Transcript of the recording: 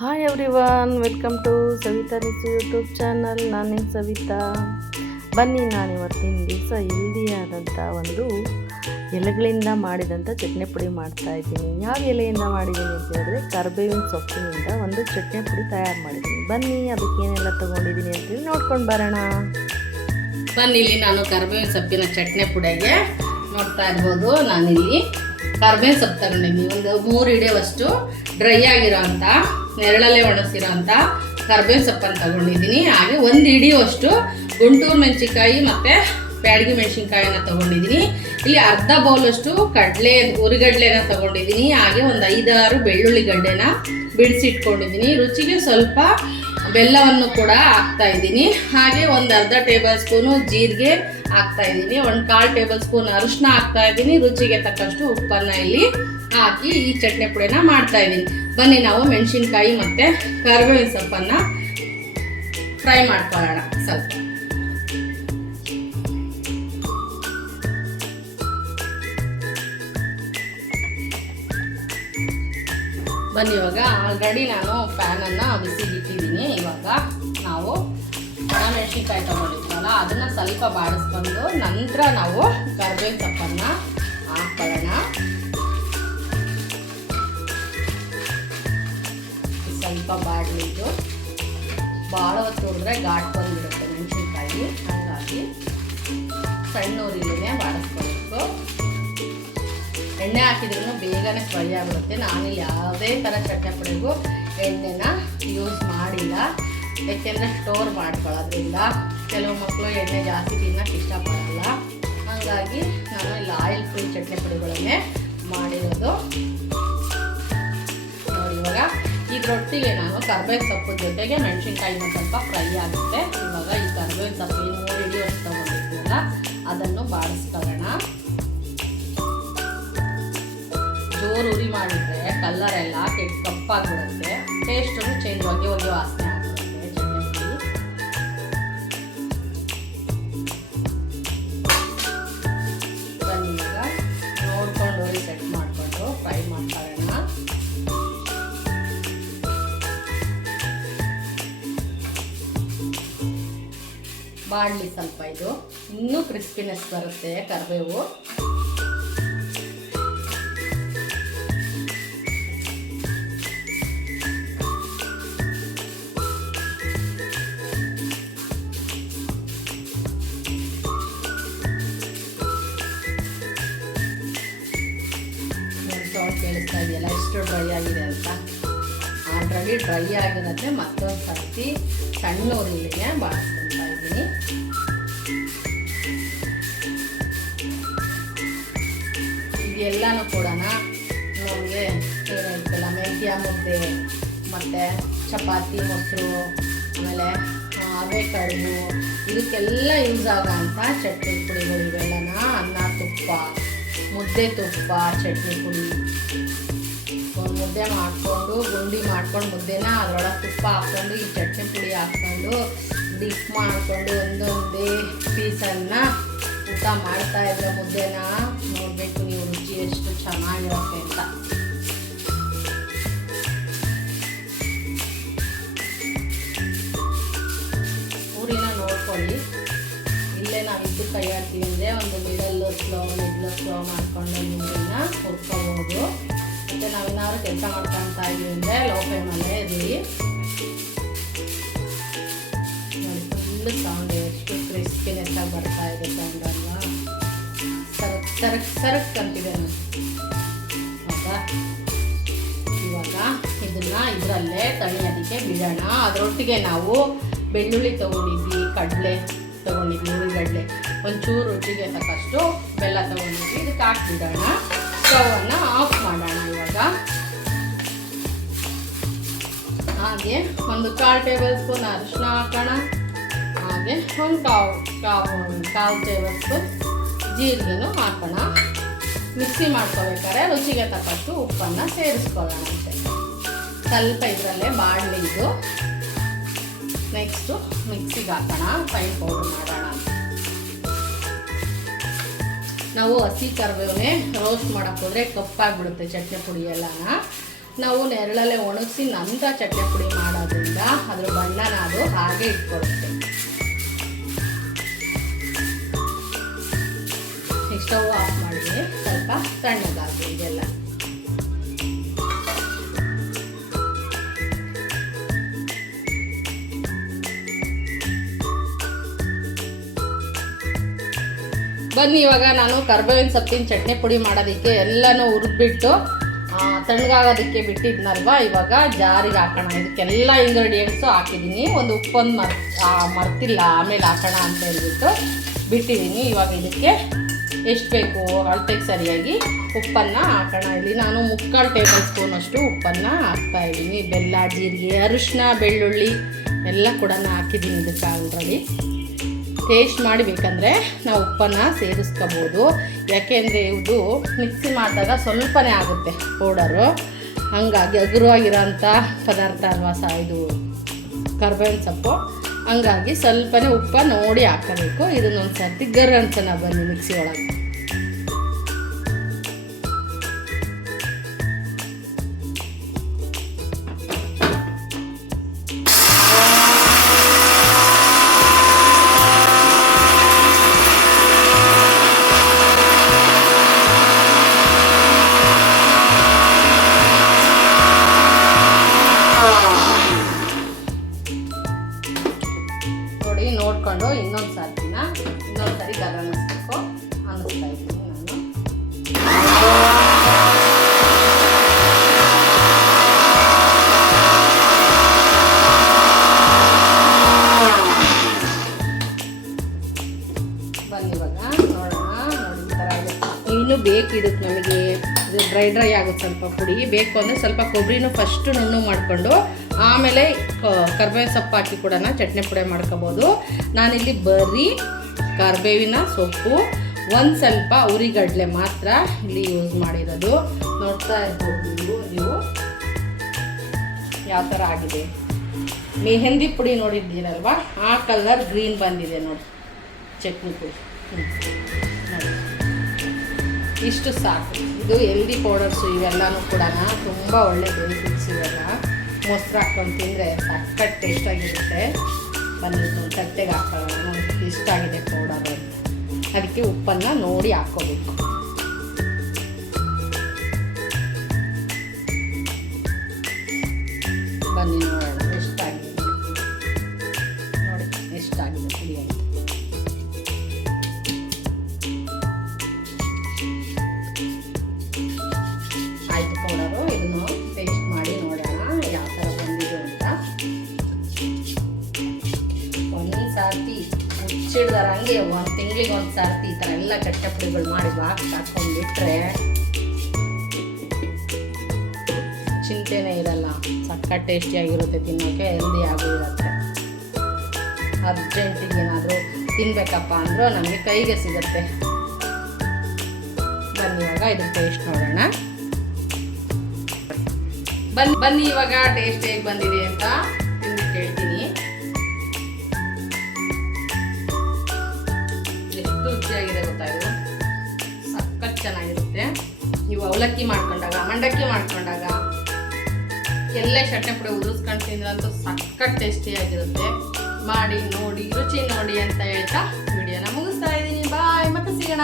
Hi everyone, welcome to Savita Ruchi YouTube channel. ನಾನು ನಿಮ್ಮ ಸವಿತಾ. ಬನ್ನಿ, ನಾನು ಇವತ್ತಿನ ದಿವಸ ಹೆಲ್ದಿಯಾದಂಥ ಒಂದು ಎಲೆಗಳಿಂದ ಮಾಡಿದಂಥ ಚಟ್ನಿ ಪುಡಿ ಮಾಡ್ತಾಯಿದ್ದೀನಿ. ಯಾವ ಎಲೆಯಿಂದ ಮಾಡಿದ್ದೀನಿ ಅಂತ ಹೇಳಿದ್ರೆ ಕರಿಬೇವಿನ ಸೊಪ್ಪಿನಿಂದ ಒಂದು ಚಟ್ನಿ ಪುಡಿ ತಯಾರು ಮಾಡಿದ್ದೀನಿ. ಬನ್ನಿ, ಅದಕ್ಕೇನೆಲ್ಲ ತೊಗೊಂಡಿದ್ದೀನಿ ಅಂತೇಳಿ ನೋಡ್ಕೊಂಡು ಬರೋಣ. ಬನ್ನಿ, ಇಲ್ಲಿ ನಾನು ಕರಿಬೇವಿನ ಸೊಪ್ಪಿನ ಚಟ್ನಿ ಪುಡಿಗೆ ನೋಡ್ತಾ ಇರ್ಬೋದು. ನಾನಿಲ್ಲಿ ಕರಿಬೇವಿನ ಸೊಪ್ಪು ತಗೊಂಡಿದ್ದೀನಿ. ಒಂದು 3 ಹಿಡಿಯುವಷ್ಟು ಡ್ರೈ ಆಗಿರೋ ಅಂಥ ನೆರಳಲ್ಲೇ ಒಣಗಿಸಿರೋ ಅಂಥ ಕರಿಬೇವಿನ ಸೊಪ್ಪನ್ನು ತಗೊಂಡಿದ್ದೀನಿ. ಹಾಗೆ 1 ಹಿಡಿಯುವಷ್ಟು ಗುಂಟೂರು ಮೆಣಸಿನ್ಕಾಯಿ ಮತ್ತು ಬ್ಯಾಡಗಿ ಮೆಣಸಿನ್ಕಾಯಿನ ತೊಗೊಂಡಿದ್ದೀನಿ. ಇಲ್ಲಿ ಅರ್ಧ ಬೌಲಷ್ಟು ಉರಿಗಡ್ಲೆನ ತೊಗೊಂಡಿದ್ದೀನಿ. ಹಾಗೆ ಒಂದು 5-6 ಬೆಳ್ಳುಳ್ಳಿ ಗಡ್ಡೆನ ಬಿಡಿಸಿಟ್ಕೊಂಡಿದ್ದೀನಿ. ರುಚಿಗೆ ಸ್ವಲ್ಪ ಬೆಲ್ಲವನ್ನು ಕೂಡ ಹಾಕ್ತಾ ಇದ್ದೀನಿ. ಹಾಗೆ ಒಂದು ಅರ್ಧ ಟೇಬಲ್ ಸ್ಪೂನು ಜೀರಿಗೆ ಹಾಕ್ತಾ ಇದ್ದೀನಿ. 1/4 ಟೇಬಲ್ ಸ್ಪೂನ್ ಅರಿಶಿನ ಹಾಕ್ತಾ ಇದ್ದೀನಿ. ರುಚಿಗೆ ತಕ್ಕಷ್ಟು ಉಪ್ಪನ್ನು ಇಲ್ಲಿ ಹಾಕಿ ಈ ಚಟ್ನಿ ಪುಡಿನ ಮಾಡ್ತಾ ಇದ್ದೀನಿ. ಬನ್ನಿ, ನಾವು ಮೆಣಸಿನ್ಕಾಯಿ ಮತ್ತು ಕರಿಬೇವಿನ ಸೊಪ್ಪನ್ನು ಫ್ರೈ ಮಾಡ್ಕೊಳ್ಳೋಣ ಸ್ವಲ್ಪ. ಬನ್ನಿ, ಇವಾಗ ಆಲ್ರೆಡಿ ನಾನು ಪ್ಯಾನನ್ನು ಬಿಸಿಗಿಟ್ಟಿದ್ದೀನಿ. ಇವಾಗ ನಾವು ಮೆಣಸಿನ್ಕಾಯಿ ತೊಗೊಂಡಿದ್ವಲ್ಲ ಅದನ್ನು ಸ್ವಲ್ಪ ಬಾಡಿಸ್ಕೊಂಡು ನಂತರ ನಾವು ಕರಿಬೇವಿನ ಸೊಪ್ಪನ್ನು ಹಾಕ್ಕೊಳ್ಳೋಣ. ಸ್ವಲ್ಪ ಬಾಡಲಿದ್ದು ಭಾಳ ಹೊತ್ತು ಹುರಿದ್ರೆ ಘಾಟ್ ಬಂದುಬಿಡುತ್ತೆ ಮೆಣಸಿನ್ಕಾಯಿ. ಹಾಗಾಗಿ ಸಣ್ಣ ಉರಿಲೇ ಬಾಡಿಸ್ಕೊಳ್ಬೇಕು. ಎಣ್ಣೆ ಹಾಕಿದ್ರೂ ಬೇಗನೆ ಫ್ರೈ ಆಗಿಬಿಡುತ್ತೆ. ನಾನಿಲ್ಲಿ ಯಾವುದೇ ಥರ ಚಟ್ನಿ ಪುಡಿಗೂ ಎಣ್ಣೆನ ಯೂಸ್ ಮಾಡಿಲ್ಲ, ಯಾಕೆಂದರೆ ಸ್ಟೋರ್ ಮಾಡ್ಕೊಳ್ಳೋದ್ರಿಂದ ಕೆಲವು ಮಕ್ಕಳು ಎಣ್ಣೆ ಜಾಸ್ತಿ ತಿನ್ನೋಕ್ಕೆ ಇಷ್ಟಪಡಲ್ಲ. ಹಾಗಾಗಿ ನಾನು ಇಲ್ಲಿ ಆಯಿಲ್ ಫ್ರೀ ಚಟ್ನಿ ಪುಡಿಗಳನ್ನೇ ಮಾಡಿರೋದು. ನೋಡಿ, ಇವಾಗ ಇದರೊಟ್ಟಿಗೆ ನಾನು ಕರಿಬೇವಿನ ಸೊಪ್ಪು ಜೊತೆಗೆ ಮೆಣಸಿನ್ಕಾಯಿನ ಸ್ವಲ್ಪ ಫ್ರೈ ಆಗುತ್ತೆ. ಇವಾಗ ಈ ಕರಿಬೇವಿನ ಸೊಪ್ಪು 3 ಹಿಡಿಯೋಷ್ಟು ತೊಗೊಂಡಿರ್ತೀವಲ್ಲ ಅದನ್ನು ಬಾಡಿಸ್ಕೊಳ್ಳೋಣ. ಜೋರು ಉರಿ ಮಾಡಿದ್ರೆ ಕಲರ್ ಎಲ್ಲ ಕೆಟ್ಟು ಕಪ್ಪಾಗಿಬಿಡುತ್ತೆ. ಟೇಸ್ಟು ಚೇಂಜ್ ಆಗಿ ಹೋಗಿ ವಾಸನೆ ಆಗ್ಬಿಡುತ್ತೆ ಚಟ್ನಿ ಪುಡಿ. ಬನ್ನಿ, ಈಗ ನೋಡ್ಕೊಂಡು ಉರಿ ಸೆಟ್ ಮಾಡಿಕೊಂಡು ಫ್ರೈ ಮಾಡ್ಕೊಳ್ಳೋಣ. ಬಾಡಲಿ ಸ್ವಲ್ಪ, ಇದು ಇನ್ನೂ ಕ್ರಿಸ್ಪಿನೆಸ್ ಬರುತ್ತೆ ಕರಿಬೇವು. ಕೇಳಿಸ್ತಾ ಇದೆಯಲ್ಲ ಎಷ್ಟು ಡ್ರೈ ಆಗಿದೆ ಅಂತ. ಆಲ್ರೆಡಿ ಡ್ರೈ ಆಗಿರುತ್ತೆ. ಮತ್ತೊಂದು ಸರ್ತಿ ಸಣ್ಣ ಉರಿಲಿಗೆ ಬಾಡಿಸ್ಕೊಳ್ತಾ ಇದ್ದೀನಿ. ಇದೆಲ್ಲನೂ ಕೂಡ ನಮಗೆ ಏನಾಯ್ತಲ್ಲ ಮೆಂತ್ಯ ಮುದ್ದೆ ಮತ್ತು ಚಪಾತಿ, ಮೊಸರು, ಆಮೇಲೆ ಹಬೆ ಕಡುಬು, ಇದಕ್ಕೆಲ್ಲ ಯೂಸ್ ಆಗೋಂಥ ಚಟ್ನಿ ಪುಡಿಗಳು ಇವೆಲ್ಲನ. ಅನ್ನ, ತುಪ್ಪ, ಮುದ್ದೆ, ತುಪ್ಪ, ಚಟ್ನಿ ಪುಡಿ, ಒಂದು ಮುದ್ದೆ ಮಾಡಿಕೊಂಡು ಗುಂಡಿ ಮಾಡ್ಕೊಂಡು ಮುದ್ದೆನ ಅದರೊಳಗೆ ತುಪ್ಪ ಹಾಕ್ಕೊಂಡು ಈ ಚಟ್ನಿ ಪುಡಿ ಹಾಕ್ಕೊಂಡು ಡಿಪ್ ಮಾಡಿಕೊಂಡು ಒಂದೊಂದೇ ಪೀಸನ್ನು ಊಟ ಮಾಡ್ತಾಯಿದ್ರೆ ಮುದ್ದೆನ ನೋಡಬೇಕು ನೀವು, ರುಚಿ ಎಷ್ಟು ಚೆನ್ನಾಗಿರುತ್ತೆ ಅಂತ. ಊರಿನ ನೋಡ್ಕೊಳ್ಳಿ. ಇಲ್ಲೇ ನಾವು ಇದ್ದು ಕೈ ಹಾಕ್ತೀವಿ ಅಂದರೆ ಒಂದು ಮಿಡಲ್ಲು ಸ್ಲೋ ಮಾಡಿಕೊಂಡು ನೀರನ್ನ ಹುರ್ಕೋಬೋದು. ಮತ್ತು ನಾವೇನಾದ್ರು ಕೆಲಸ ಮಾಡ್ಕೊತಾ ಇದ್ದೀವಿ ಅಂದರೆ ಲೋ ಫ್ಲೇಮಲ್ಲೇ ಇರಲಿ. ನೋಡಿ, ಫುಲ್ಲು ಸೌಂಡ್ ಎಷ್ಟು ಕ್ರಿಸ್ಪಿನೆಸ್ ಆಗಿ ಬರ್ತಾ ಇದೆ ಸೌಂಡ್ ಅಲ್ವಾ. ಸರಕ್ ಅಂತಿದೆ ನಾನು. ಹೌದಾ? ಇವಾಗ ಇದನ್ನು ಇದರಲ್ಲೇ ತಣಿಯೋದಕ್ಕೆ ಬಿಡೋಣ. ಅದರೊಟ್ಟಿಗೆ ನಾವು ಬೆಳ್ಳುಳ್ಳಿ ತೊಗೊಂಡಿದ್ವಿ, ಕಡಲೆ ತೊಗೊಂಡಿದ್ವಿ, ಉರಿಗಡ್ಲೆ, ಒಂಚೂರು ರುಚಿಗೆ ತಕ್ಕಷ್ಟು ಬೆಲ್ಲ ತೊಗೊಂಡಿದ್ವಿ. ಇದಕ್ಕೆ ಹಾಕ್ಬಿಡೋಣ. ಸ್ಟವನ್ನು ಆಫ್ ಮಾಡೋಣ ಇವಾಗ. ಹಾಗೆ ಒಂದು 1/4 ಟೇಬಲ್ ಸ್ಪೂನ್ ಅರಿಶಿನ ಹಾಕೋಣ. ಹಾಗೆ ಒಂದು ಕಾಲು ಟೇಬಲ್ ಸ್ಪೂನ್ ಜೀರಿಗೆನೂ ಹಾಕೋಣ. ಮಿಕ್ಸಿ ಮಾಡ್ಕೋಬೇಕಾದ್ರೆ ರುಚಿಗೆ ತಕ್ಕಷ್ಟು ಉಪ್ಪನ್ನು ಸೇರಿಸ್ಕೊಳ್ಳೋಣ. ಅಂತೆ ಸ್ವಲ್ಪ ಇದರಲ್ಲೇ ಬಾಡಲಿ ಇದು. ನೆಕ್ಸ್ಟು ಮಿಕ್ಸಿಗೆ ಹಾಕೋಣ, ಫೈನ್ ಪೌಡರ್ ಮಾಡೋಣ. ನಾವು ಹಸಿ ಕರಿಬೇವನ್ನೇ ರೋಸ್ಟ್ ಮಾಡೋಕ್ಕೆ ಹೋದರೆ ಕಪ್ಪಾಗಿಬಿಡುತ್ತೆ ಚಟ್ನಿ ಪುಡಿ ಎಲ್ಲನ. ನಾವು ನೆರಳಲ್ಲೇ ಒಣಗಿಸಿ ನಂತರ ಚಟ್ನಿ ಪುಡಿ ಮಾಡೋದ್ರಿಂದ ಅದ್ರ ಬಣ್ಣನ ಅದು ಹಾಗೆ ಇಟ್ಕೊಳುತ್ತೆ. ಸ್ಟವ್ ಆಫ್ ಮಾಡಿ ಸ್ವಲ್ಪ ತಣ್ಣಗಾಗಲಿ ಇದೆಲ್ಲ. ಬನ್ನಿ ಇವಾಗ ನಾನು ಕರ್ಬೇವಿನ ಸೊಪ್ಪಿನ ಚಟ್ನಿ ಪುಡಿ ಮಾಡೋದಕ್ಕೆ ಎಲ್ಲನೂ ಹುರಿದ್ಬಿಟ್ಟು ತಣ್ಣಗಾಗೋದಕ್ಕೆ ಬಿಟ್ಟಿದ್ನಲ್ವ, ಇವಾಗ ಜಾರಿಗೆ ಹಾಕೋಣ. ಇದಕ್ಕೆಲ್ಲ ಇಂಗ್ರೀಡಿಯೆಂಟ್ಸು ಹಾಕಿದ್ದೀನಿ. ಒಂದು ಉಪ್ಪೊಂದು ಮರ್ತಿಲ್ಲ, ಆಮೇಲೆ ಹಾಕೋಣ ಅಂತ ಹೇಳ್ಬಿಟ್ಟು ಬಿಟ್ಟಿದ್ದೀನಿ. ಇವಾಗ ಇದಕ್ಕೆ ಎಷ್ಟು ಬೇಕು ಅಳತೆಗೆ ಸರಿಯಾಗಿ ಉಪ್ಪನ್ನು ಹಾಕೋಣ. ಇಲ್ಲಿ ನಾನು 3/4 ಟೇಬಲ್ ಸ್ಪೂನಷ್ಟು ಉಪ್ಪನ್ನು ಹಾಕ್ತಾಯಿದ್ದೀನಿ. ಬೆಲ್ಲ, ಜೀರಿಗೆ, ಅರಿಶಿನ, ಬೆಳ್ಳುಳ್ಳಿ ಎಲ್ಲ ಕೂಡ ಹಾಕಿದ್ದೀನಿ ಇದಕ್ಕೆ ಆಲ್ರೆಡಿ. ಟೇಸ್ಟ್ ಮಾಡಬೇಕಂದ್ರೆ ನಾವು ಉಪ್ಪನ್ನು ಸೇರಿಸ್ಕೋಬೋದು. ಯಾಕೆಂದರೆ ಇದು ಮಿಕ್ಸಿ ಮಾಡಿದಾಗ ಸ್ವಲ್ಪನೇ ಆಗುತ್ತೆ ಪೌಡರು, ಹಾಗಾಗಿ ಹಗುರವಾಗಿರೋಂಥ ಪದಾರ್ಥ ಅಲ್ವಾ ಇದು ಕರ್ಬೇವಿನ ಸೊಪ್ಪು, ಹಂಗಾಗಿ ಸ್ವಲ್ಪನೇ ಉಪ್ಪ ನೋಡಿ ಹಾಕಬೇಕು. ಇದನ್ನೊಂದು ಸರ್ತಿ ಗರ್ರಂಚನ ಬನ್ನಿ ಮಿಕ್ಸಿ ಒಳಗೆ. ನೋಡಿ ನೋಡಿಕೊಂಡು ಇನ್ನೊಂದು ಸರಿ ಗರಂ ಅನ್ನಿಸ್ಬೇಕು ಅನ್ನಿಸ್ತಾ ಇದ್ದೀನಿ ನಾನು. ಬನ್ನಿ ಇವಾಗ ನೋಡೋಣ. ನೋಡಿ ಈ ಥರ ಇನ್ನೂ ಬೇಕು ಇದಕ್ಕೆ ನಮಗೆ. ಇದು ಡ್ರೈ ಆಗುತ್ತೆ ಸ್ವಲ್ಪ ಪುಡಿ. ಬೇಕು ಅಂದರೆ ಸ್ವಲ್ಪ ಕೊಬ್ಬರಿನೂ ಫಸ್ಟು ನುಣ್ಣು ಮಾಡಿಕೊಂಡು ಆಮೇಲೆ ಕರ್ಬೇವಿನ ಸೊಪ್ಪು ಹಾಕಿ ಕೂಡ ಚಟ್ನಿ ಪುಡಿ ಮಾಡ್ಕೋಬೋದು. ನಾನಿಲ್ಲಿ ಬರೀ ಕರ್ಬೇವಿನ ಸೊಪ್ಪು, ಒಂದು ಸ್ವಲ್ಪ ಉರಿಗಡಲೆ ಮಾತ್ರ ಇಲ್ಲಿ ಯೂಸ್ ಮಾಡಿರೋದು. ನೋಡ್ತಾ ಇರ್ಬೋದು ನೀವು ಯಾವ ಥರ ಆಗಿದೆ. ಮೆಹಂದಿ ಪುಡಿ ನೋಡಿದ್ದೀರಲ್ವ, ಆ ಕಲರ್ ಗ್ರೀನ್ ಬಂದಿದೆ ನೋಡಿ ಚಟ್ನಿ ಪುಡಿ. ನೋಡಿ ಇಷ್ಟು ಸಾಕು. ಇದು ಹೆಲ್ದಿ ಪೌಡರ್ಸು ಇವೆಲ್ಲನೂ ಕೂಡ ತುಂಬ ಒಳ್ಳೆ ಬೆನಿಫಿಟ್ಸ್ ಇವೆಲ್ಲ. ಮೊಸರು ಹಾಕ್ಕೊಂಡು ತಿಂದರೆ ಸಖತ್ ಟೇಸ್ಟಾಗಿರುತ್ತೆ. ಬನ್ನಿ ತಟ್ಟೆಗೆ ಹಾಕೊಳ್ಳೋಣ. ನೋಡಿ ಇಷ್ಟ ಆಗಿದೆ ಪೌಡರು ಅಂತ. ಅದಕ್ಕೆ ಉಪ್ಪನ್ನು ನೋಡಿ ಹಾಕ್ಕೋಬೇಕು. ಬನ್ನಿ ನೋಡೋಣ ಎಷ್ಟಾಗಿದೆ. ನೋಡಿ ಎಷ್ಟಾಗಿದೆ ಪುಡಿ ಆಯಿತು. ಆಯಿತು ಪೌಡರು. ಇದನ್ನು ಟೇಸ್ಟ್ ಮಾಡಿ ನೋಡೋಣ ಯಾವ ಥರ ಬಂದಿದೆ ಅಂತ. ಒಂದು ಸರ್ತಿ ಮುಚ್ಚಿಡ್ದಾರ ಹಂಗೆ 1 ತಿಂಗಳಿಗೆ 1 ಸರ್ತಿ ಈ ಥರ ಎಲ್ಲ ಚಟ್ನಿ ಪುಡಿಗಳು ಮಾಡಿ ಹಾಕೊಂಡ್ಬಿಟ್ರೆ ಚಿಂತೆನೇ ಇರಲ್ಲ. ಸಕ್ಕ ಟೇಸ್ಟಿಯಾಗಿರುತ್ತೆ, ತಿನ್ನೋಕ್ಕೆ ಹೆಲ್ದಿ ಆಗೂ ಇರುತ್ತೆ. ಅರ್ಜೆಂಟಿಗೆ ಏನಾದರೂ ತಿನ್ನಬೇಕಪ್ಪ ಅಂದರೂ ನಮಗೆ ಕೈಗೆ ಸಿಗುತ್ತೆ. ಬನ್ನಿ ಇವಾಗ ಇದು ಟೇಸ್ಟ್ ನೋಡೋಣ. ಬನ್ನಿ ಇವಾಗ ಟೇಸ್ಟ್ ಹೇಗೆ ಬಂದಿದೆ ಅಂತ ತಿಂದ್ಬಿಟ್ಟು ಹೇಳ್ತೀನಿ. ಎಷ್ಟು ರುಚಿಯಾಗಿದೆ ಗೊತ್ತಾ ಇದು. ಸಖತ್ ಚೆನ್ನಾಗಿರುತ್ತೆ. ನೀವು ಅವಲಕ್ಕಿ ಮಾಡ್ಕೊಂಡಾಗ, ಮಂಡಕ್ಕಿ ಮಾಡ್ಕೊಂಡಾಗ ಎಲ್ಲ ಚಟ್ನಿ ಪುಡಿ ಉದುರಿಸ್ಕೊಂಡು ತಿಂದ್ರಂತೂ ಸಖತ್ ಟೇಸ್ಟಿಯಾಗಿರುತ್ತೆ. ಮಾಡಿ ನೋಡಿ, ರುಚಿ ನೋಡಿ ಅಂತ ಹೇಳ್ತಾ ವಿಡಿಯೋನ ಮುಗಿಸ್ತಾ ಇದ್ದೀನಿ. ಬಾಯ್, ಮತ್ತೆ ಸಿಗೋಣ.